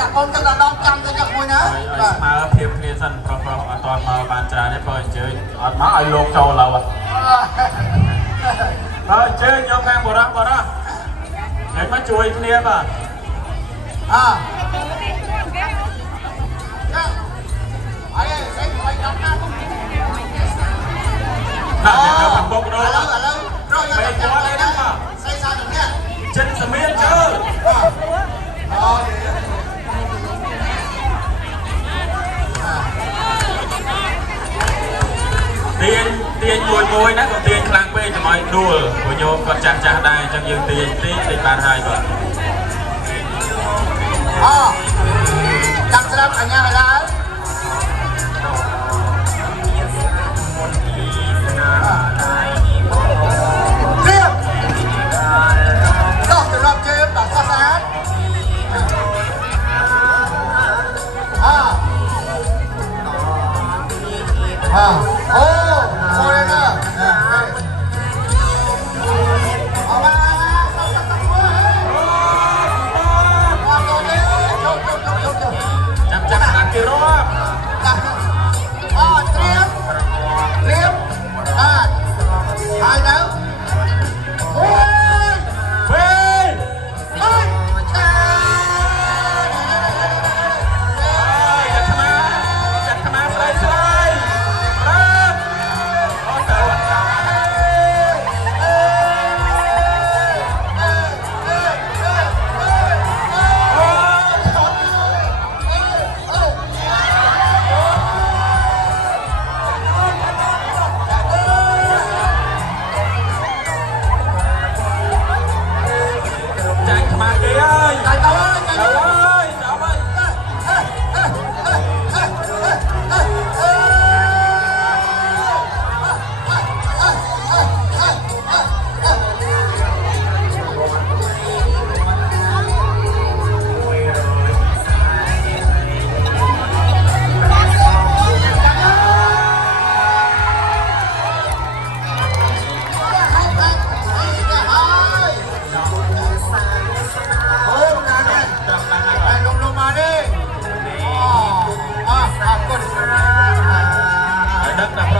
អ្នកបងទឹកដល់10ចាំទៅយកមួយណាស្មើភាពគ្នាសិនប្រុសអត់តមកបានច្រើនទេបើអញ្ជើញអត់មកឲ្យលោកចូលឡូវបើអញ្ជើញយកខាងបរោះហើយមកជួយគ្នាបាទយកកំបុករកពេលគាត់ឯហ្នឹងបាទចិនសមៀនជើទាញមួយណាក៏ទាញខ្លាំងពេកចាំឲ្យដួលព្រោះញោមគាត់ចាស់ដែរអញ្ចឹងយើងទាញតិចបានហើយបាទចាំស្រាប់អញ្ញាកដាលដឹងតែប្រុ